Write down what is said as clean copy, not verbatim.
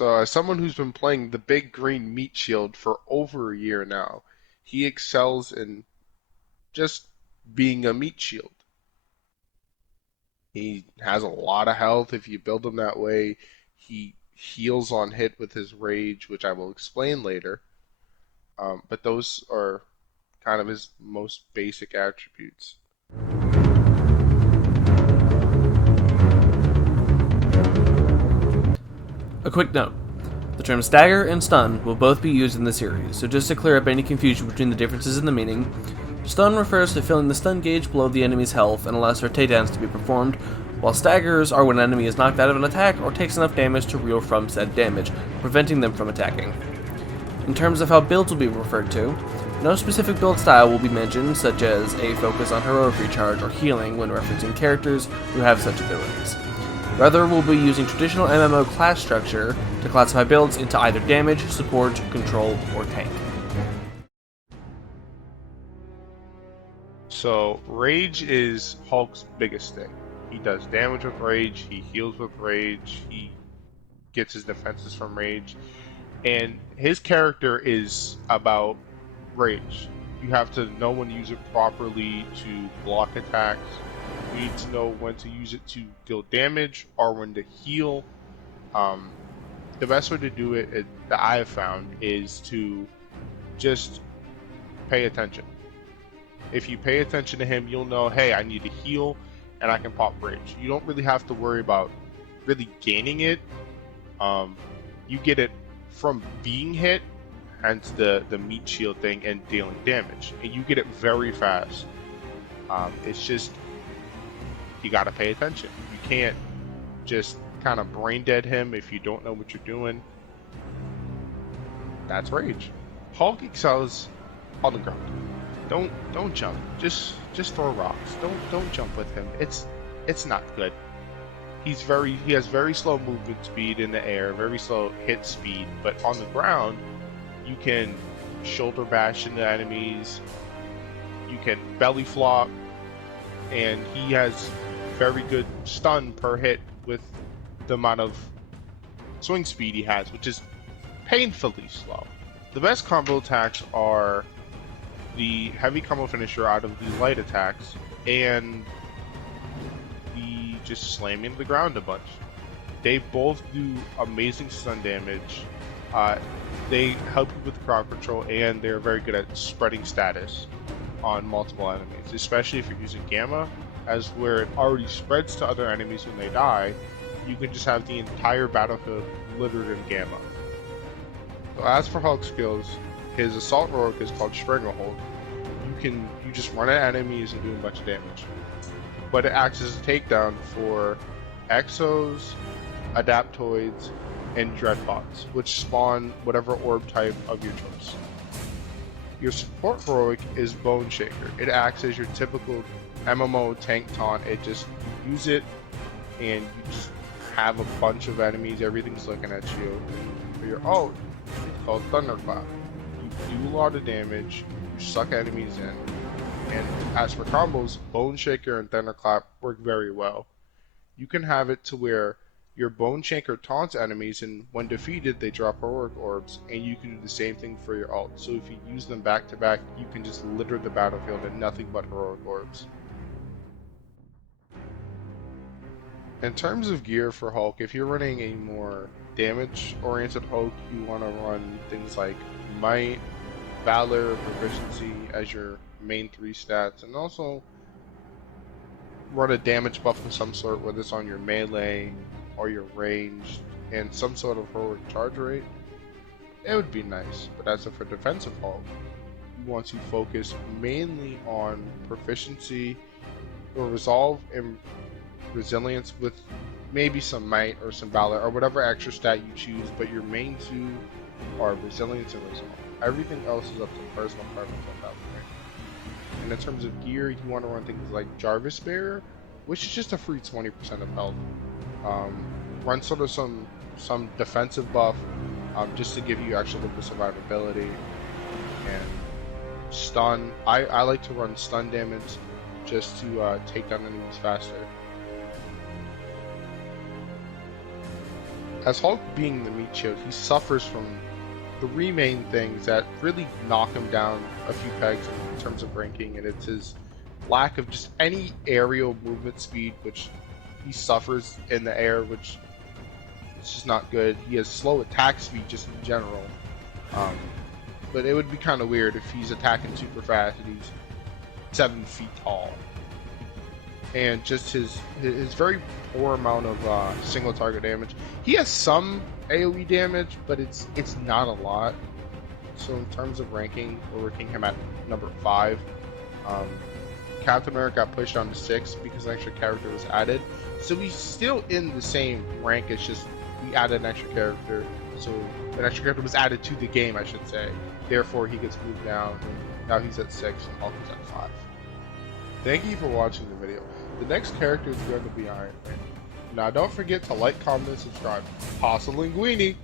So, as someone who's been playing the big green meat shield for over a year now, he excels in just being a meat shield. He has a lot of health if you build him that way. He heals on hit with his rage, which I will explain later. But those are kind of his most basic attributes. A quick note. The terms stagger and stun will both be used in the series, so just to clear up any confusion between the differences in the meaning, stun refers to filling the stun gauge below the enemy's health and allows for takedowns to be performed, while staggers are when an enemy is knocked out of an attack or takes enough damage to reel from said damage, preventing them from attacking. In terms of how builds will be referred to, no specific build style will be mentioned, such as a focus on heroic recharge or healing when referencing characters who have such abilities. Rather, we'll be using traditional MMO class structure to classify builds into either damage, support, control, or tank. So, Rage is Hulk's biggest thing. He does damage with Rage, he heals with Rage, he gets his defenses from Rage, and his character is about Rage. You have to know when to use it properly to block attacks. You need to know when to use it to deal damage or when to heal. Um, the best way to do it that I have found is to just pay attention. If you pay attention to him, you'll know, hey, I need to heal and I can pop Rage. You don't really have to worry about really gaining it. You get it from being hit, hence the meat shield thing, and dealing damage. And you get it very fast. It's just, you gotta pay attention. You can't just kind of brain dead him if you don't know what you're doing. That's Rage. Hulk excels on the ground. Don't jump. Just throw rocks. Don't jump with him. It's not good. He has very slow movement speed in the air, very slow hit speed, but on the ground you can shoulder bash into enemies, you can belly flop, and he has very good stun per hit with the amount of swing speed he has, which is painfully slow. The best combo attacks are the heavy combo finisher out of the light attacks and the just slamming into the ground a bunch. They both do amazing stun damage. They help you with crowd control, and they're very good at spreading status on multiple enemies, especially if you're using Gamma, as where it already spreads to other enemies when they die. You can just have the entire battlefield littered in Gamma. So as for Hulk skills, his assault heroic is called Stranglehold. You just run at enemies and do a bunch of damage. But it acts as a takedown for Exos, Adaptoids, and Dreadbots, which spawn whatever orb type of your choice. Your support heroic is Bone Shaker. It acts as your typical MMO tank taunt. It just use it and you just have a bunch of enemies, everything's looking at you. For your ult, it's called Thunderclap. You do a lot of damage, you suck enemies in. And as for combos, Bone Shaker and Thunderclap work very well. You can have it to where your Bone Shaker taunts enemies, and when defeated, they drop heroic orbs, and you can do the same thing for your ult. So if you use them back to back, you can just litter the battlefield in nothing but heroic orbs. In terms of gear for Hulk, if you're running a more damage-oriented Hulk, you want to run things like Might, Valor, Proficiency as your main 3 stats, and also run a damage buff of some sort, whether it's on your melee or your ranged, and some sort of heroic charge rate. It would be nice, but as for defensive Hulk, you want to focus mainly on proficiency or resolve and resilience with maybe some might or some valor or whatever extra stat you choose, but your main 2 are resilience and resolve. Everything else is up to personal preference on that point. And in terms of gear, you want to run things like Jarvis Bearer, which is just a free 20% of health. Run sort of some defensive buff, just to give you extra look of survivability. And stun. I like to run stun damage just to take down enemies faster. as Hulk being the meat shield, he suffers from three main things that really knock him down a few pegs in terms of ranking, and it's his lack of just any aerial movement speed, which he suffers in the air, which is just not good. He has slow attack speed just in general. But it would be kind of weird if he's attacking super fast and he's 7 feet tall. And just his very poor amount of single target damage. He has some AoE damage, but it's not a lot. So in terms of ranking, we're ranking him at number 5. Captain America got pushed down to 6 because an extra character was added. So he's still in the same rank. It's just we added an extra character. So an extra character was added to the game, I should say. Therefore, he gets moved down. Now he's at 6 and Hulk is at 5. Thank you for watching the video. The next character is going to be Iron Man. Now don't forget to like, comment, and subscribe. Pasta Linguini!